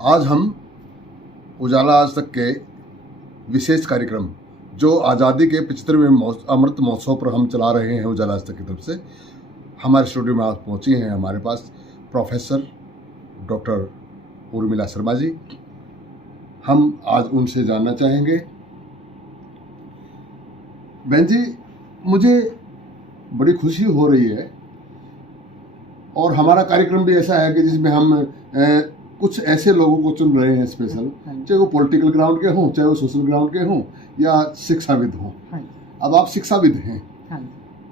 आज हम उजाला आज तक के विशेष कार्यक्रम जो आज़ादी के 75वें अमृत महोत्सव पर हम चला रहे हैं उजाला आज तक की तरफ से, हमारे स्टूडियो में आज पहुंची हैं हमारे पास प्रोफेसर डॉक्टर उर्मिला शर्मा जी। हम आज उनसे जानना चाहेंगे। बहन जी, मुझे बड़ी खुशी हो रही है और हमारा कार्यक्रम भी ऐसा है कि जिसमें हम कुछ ऐसे लोगों को चुन रहे हैं स्पेशल, चाहे वो पॉलिटिकल ग्राउंड के हों, चाहे वो सोशल ग्राउंड के हों या शिक्षाविद हों। अब आप शिक्षाविद हैं,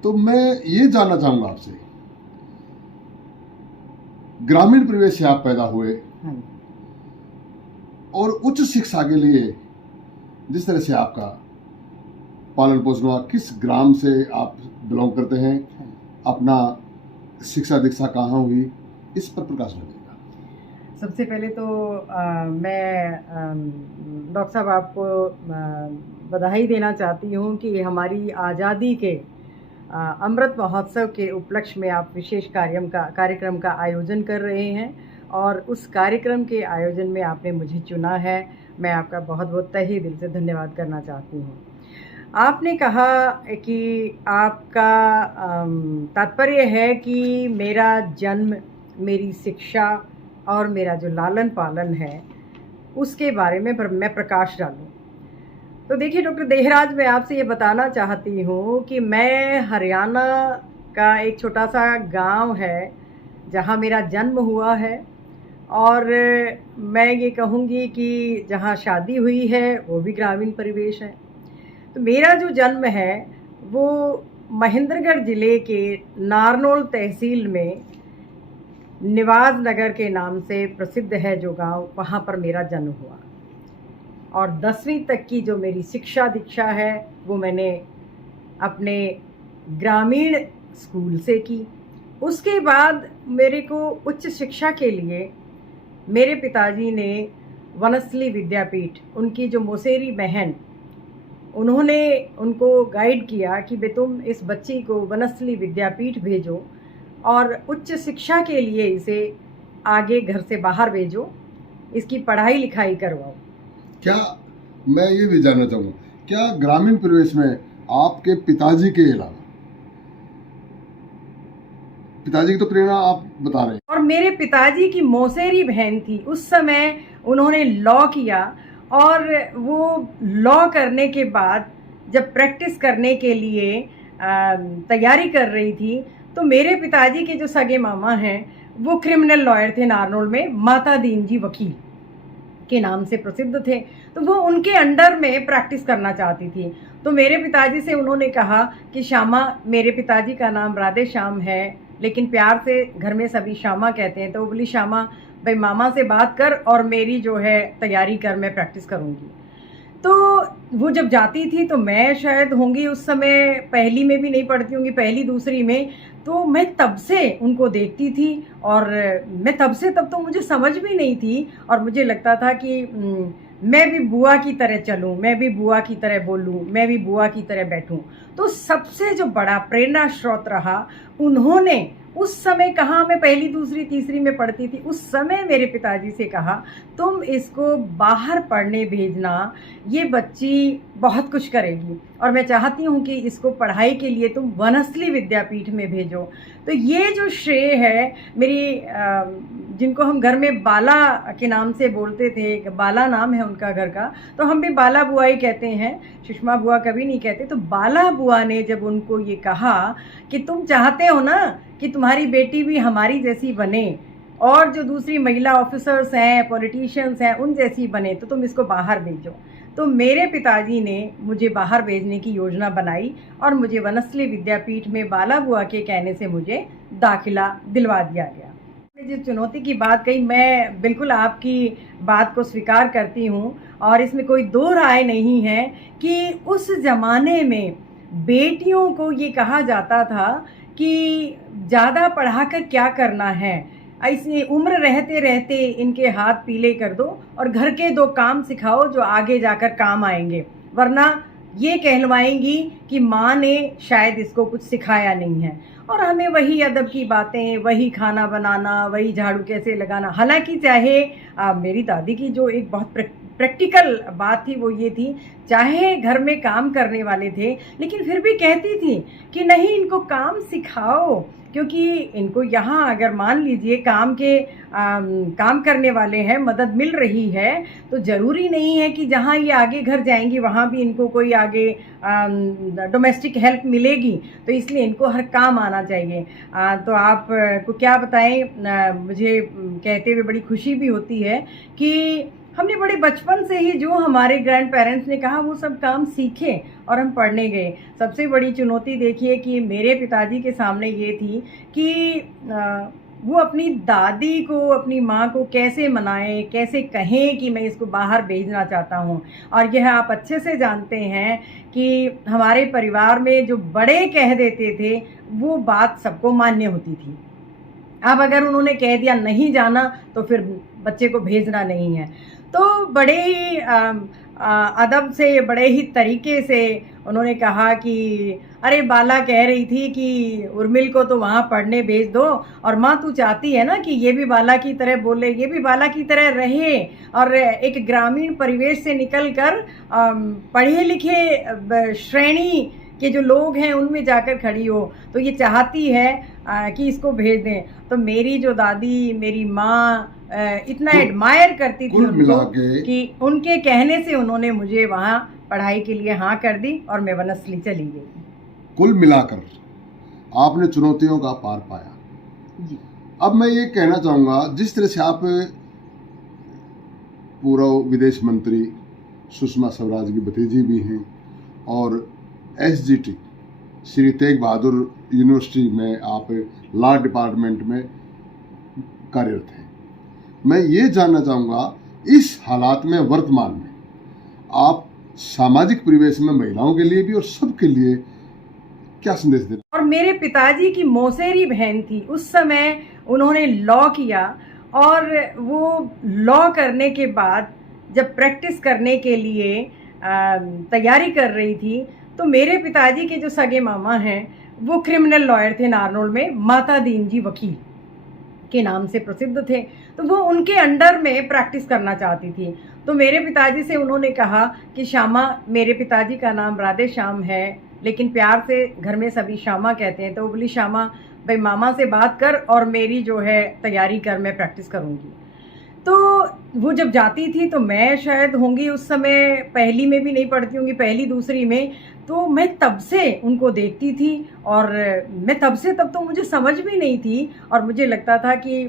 तो मैं ये जानना चाहूँगा आपसे, ग्रामीण परिवेश से आप पैदा हुए और उच्च शिक्षा के लिए जिस तरह से आपका पालन पोषण हुआ, किस ग्राम से आप बिलोंग करते हैं, अपना शिक्षा दीक्षा कहाँ हुई, इस पर प्रकाश डालिएगा। सबसे पहले तो मैं डॉक्टर साहब आपको बधाई देना चाहती हूँ कि हमारी आज़ादी के अमृत महोत्सव के उपलक्ष्य में आप विशेष कार्यक्रम का आयोजन कर रहे हैं और उस कार्यक्रम के आयोजन में आपने मुझे चुना है। मैं आपका बहुत बहुत तहे दिल से धन्यवाद करना चाहती हूँ। आपने कहा कि आपका तात्पर्य है कि मेरा जन्म, मेरी शिक्षा और मेरा जो लालन पालन है उसके बारे में मैं प्रकाश डालूं। तो देखिए डॉक्टर देहराज, मैं आपसे ये बताना चाहती हूँ कि मैं हरियाणा का एक छोटा सा गांव है जहाँ मेरा जन्म हुआ है और मैं ये कहूँगी कि जहाँ शादी हुई है वो भी ग्रामीण परिवेश है। तो मेरा जो जन्म है वो महेंद्रगढ़ ज़िले के नारनौल तहसील में निवाज नगर के नाम से प्रसिद्ध है जो गांव, वहाँ पर मेरा जन्म हुआ और 10वीं तक की जो मेरी शिक्षा दीक्षा है वो मैंने अपने ग्रामीण स्कूल से की। उसके बाद मेरे को उच्च शिक्षा के लिए मेरे पिताजी ने वनस्थली विद्यापीठ, उनकी जो मौसेरी बहन, उन्होंने उनको गाइड किया कि बे तुम इस बच्ची को वनस्थली विद्यापीठ भेजो और उच्च शिक्षा के लिए इसे आगे घर से बाहर भेजो, इसकी पढ़ाई लिखाई करवाओ। क्या मैं ये भी जानना चाहूँगा, क्या ग्रामीण परिवेश में आपके पिताजी के अलावा, पिताजी की तो प्रेरणा आप बता रहे हैं, और मेरे पिताजी की मौसेरी बहन थी, उस समय उन्होंने लॉ किया और वो लॉ करने के बाद जब प्रैक्टिस करने के लिए तैयारी कर रही थी तो मेरे पिताजी के जो सगे मामा हैं वो क्रिमिनल लॉयर थे नारनौल में, माता दीन जी वकील के नाम से प्रसिद्ध थे। तो वो उनके अंडर में प्रैक्टिस करना चाहती थी। तो मेरे पिताजी से उन्होंने कहा कि श्यामा, मेरे पिताजी का नाम राधे श्याम है लेकिन प्यार से घर में सभी श्यामा कहते हैं, तो वो बोली श्यामा भाई मामा से बात कर और मेरी जो है तैयारी कर, मैं प्रैक्टिस करूँगी। तो वो जब जाती थी तो मैं शायद होंगी उस समय पहली में भी नहीं पढ़ती होंगी, पहली दूसरी में, तो मैं तब से उनको देखती थी और मैं तब तो मुझे समझ भी नहीं थी और मुझे लगता था कि मैं भी बुआ की तरह चलूं, मैं भी बुआ की तरह बोलूं, मैं भी बुआ की तरह बैठूं। तो सबसे जो बड़ा प्रेरणा स्रोत रहा, उन्होंने उस समय कहाँ मैं पहली दूसरी तीसरी में पढ़ती थी, उस समय मेरे पिताजी से कहा तुम इसको बाहर पढ़ने भेजना, ये बच्ची बहुत कुछ करेगी और मैं चाहती हूँ कि इसको पढ़ाई के लिए तुम वनस्थली विद्यापीठ में भेजो। तो ये जो श्रेय है मेरी, जिनको हम घर में बाला के नाम से बोलते थे, बाला नाम है उनका घर का, तो हम भी बाला बुआ ही कहते हैं, सुषमा बुआ कभी नहीं कहते। तो बाला बुआ ने जब उनको ये कहा कि तुम चाहते हो ना कि तुम्हारी बेटी भी हमारी जैसी बने और जो दूसरी महिला ऑफिसर्स हैं, पॉलिटिशियंस हैं, उन जैसी बने, तो तुम इसको बाहर भेजो। तो मेरे पिताजी ने मुझे बाहर भेजने की योजना बनाई और मुझे वनस्थली विद्यापीठ में बाला बुआ के कहने से मुझे दाखिला दिलवा दिया गया। जिस चुनौती की बात कही, मैं बिल्कुल आपकी बात को स्वीकार करती हूँ और इसमें कोई दो राय नहीं है कि उस ज़माने में बेटियों को ये कहा जाता था कि ज़्यादा पढ़ाकर क्या करना है, ऐसी उम्र रहते रहते इनके हाथ पीले कर दो और घर के दो काम सिखाओ जो आगे जाकर काम आएंगे, वरना ये कहलवाएंगी कि माँ ने शायद इसको कुछ सिखाया नहीं है। और हमें वही अदब की बातें, वही खाना बनाना, वही झाड़ू कैसे लगाना। हालांकि चाहे मेरी दादी की जो एक बहुत प्रैक्टिकल बात थी वो ये थी, चाहे घर में काम करने वाले थे लेकिन फिर भी कहती थी कि नहीं, इनको काम सिखाओ, क्योंकि इनको यहाँ अगर मान लीजिए काम करने वाले हैं, मदद मिल रही है, तो ज़रूरी नहीं है कि जहाँ ये आगे घर जाएंगी वहाँ भी इनको कोई आगे डोमेस्टिक हेल्प मिलेगी, तो इसलिए इनको हर काम आना चाहिए। तो आप को क्या बताएं, मुझे कहते हुए बड़ी खुशी भी होती है कि हमने बड़े बचपन से ही जो हमारे ग्रैंड पेरेंट्स ने कहा वो सब काम सीखे और हम पढ़ने गए। सबसे बड़ी चुनौती देखिए कि मेरे पिताजी के सामने ये थी कि वो अपनी दादी को, अपनी माँ को कैसे मनाएं, कैसे कहें कि मैं इसको बाहर भेजना चाहता हूँ। और यह आप अच्छे से जानते हैं कि हमारे परिवार में जो बड़े कह देते थे वो बात सबको मान्य होती थी। अब अगर उन्होंने कह दिया नहीं जाना तो फिर बच्चे को भेजना नहीं है। तो बड़े ही अदब से, बड़े ही तरीके से उन्होंने कहा कि अरे बाला कह रही थी कि उर्मिल को तो वहाँ पढ़ने भेज दो, और माँ तू चाहती है ना कि ये भी बाला की तरह बोले, ये भी बाला की तरह रहे और एक ग्रामीण परिवेश से निकलकर पढ़े लिखे श्रेणी के जो लोग हैं उनमें जाकर खड़ी हो, तो ये चाहती है कि इसको भेज दें। तो मेरी जो दादी, मेरी माँ इतना एडमायर करती थी उनको कि उनके कहने से उन्होंने मुझे वहाँ पढ़ाई के लिए हाँ कर दी और मैं वनस्थली चली गई। कुल मिलाकर आपने चुनौतियों का पार पाया जी। अब मैं ये कहना चाहूँगा, जिस तरह से आप पूर्व विदेश मंत्री सुषमा स्वराज की भतीजी भी हैं और SGT श्री तेग बहादुर यूनिवर्सिटी में आप लॉ डिपार्टमेंट में कार्यरत हैं, मैं ये जानना चाहूँगा इस हालात में, वर्तमान में आप सामाजिक परिवेश में महिलाओं के लिए भी और सबके लिए क्या संदेश देते? और मेरे पिताजी की मौसेरी बहन थी, उस समय उन्होंने लॉ किया और वो लॉ करने के बाद जब प्रैक्टिस करने के लिए तैयारी कर रही थी, तो मेरे पिताजी के जो सगे मामा हैं वो क्रिमिनल लॉयर थे नारनौल में, माता दीन जी वकील के नाम से प्रसिद्ध थे। तो वो उनके अंडर में प्रैक्टिस करना चाहती थी। तो मेरे पिताजी से उन्होंने कहा कि श्यामा, मेरे पिताजी का नाम राधे श्याम है लेकिन प्यार से घर में सभी श्यामा कहते हैं, तो वो बोली श्यामा भाई मामा से बात कर और मेरी जो है तैयारी कर, मैं प्रैक्टिस करूँगी। तो वो जब जाती थी तो मैं शायद होंगी उस समय पहली में भी नहीं पढ़ती होंगी, पहली दूसरी में, तो मैं तब से उनको देखती थी और मैं तब तो मुझे समझ भी नहीं थी और मुझे लगता था कि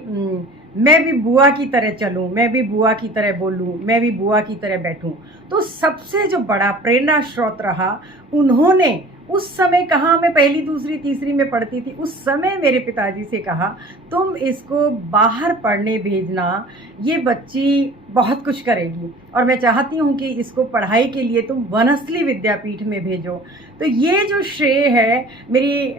मैं भी बुआ की तरह चलूं, मैं भी बुआ की तरह बोलूं, मैं भी बुआ की तरह बैठूं। तो सबसे जो बड़ा प्रेरणा स्रोत रहा, उन्होंने उस समय कहा, मैं पहली दूसरी तीसरी में पढ़ती थी, उस समय मेरे पिताजी से कहा तुम इसको बाहर पढ़ने भेजना, ये बच्ची बहुत कुछ करेगी और मैं चाहती हूँ कि इसको पढ़ाई के लिए तुम वनस्थली विद्यापीठ में भेजो। तो ये जो श्रेय है मेरी,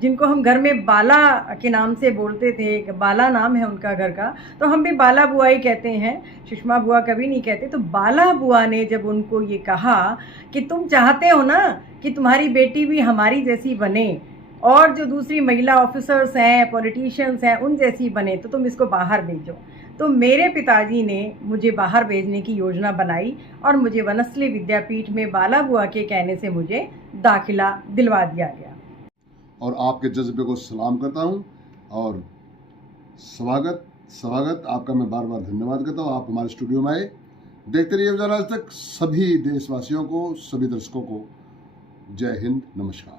जिनको हम घर में बाला के नाम से बोलते थे, बाला नाम है उनका घर का, तो हम भी बाला बुआ ही कहते हैं, सुषमा बुआ कभी नहीं कहते। तो बाला बुआ ने जब उनको ये कहा कि तुम चाहते हो ना कि तुम्हारी बेटी भी हमारी जैसी बने और जो दूसरी महिला ऑफिसर्स हैं, पॉलिटिशियंस हैं, उन जैसी बने, तो तुम इसको बाहर भेजो। तो मेरे पिताजी ने मुझे बाहर भेजने की योजना बनाई और मुझे वनस्थली विद्यापीठ में बाला बुआ के कहने से मुझे दाखिला दिलवा दिया गया। और आपके जज्बे को सलाम करता हूँ और स्वागत आपका मैं बार बार धन्यवाद करता हूँ। आप हमारे स्टूडियो में आए। देखते रहिए उजाला आज तक। सभी देशवासियों को, सभी दर्शकों को जय हिंद, नमस्कार।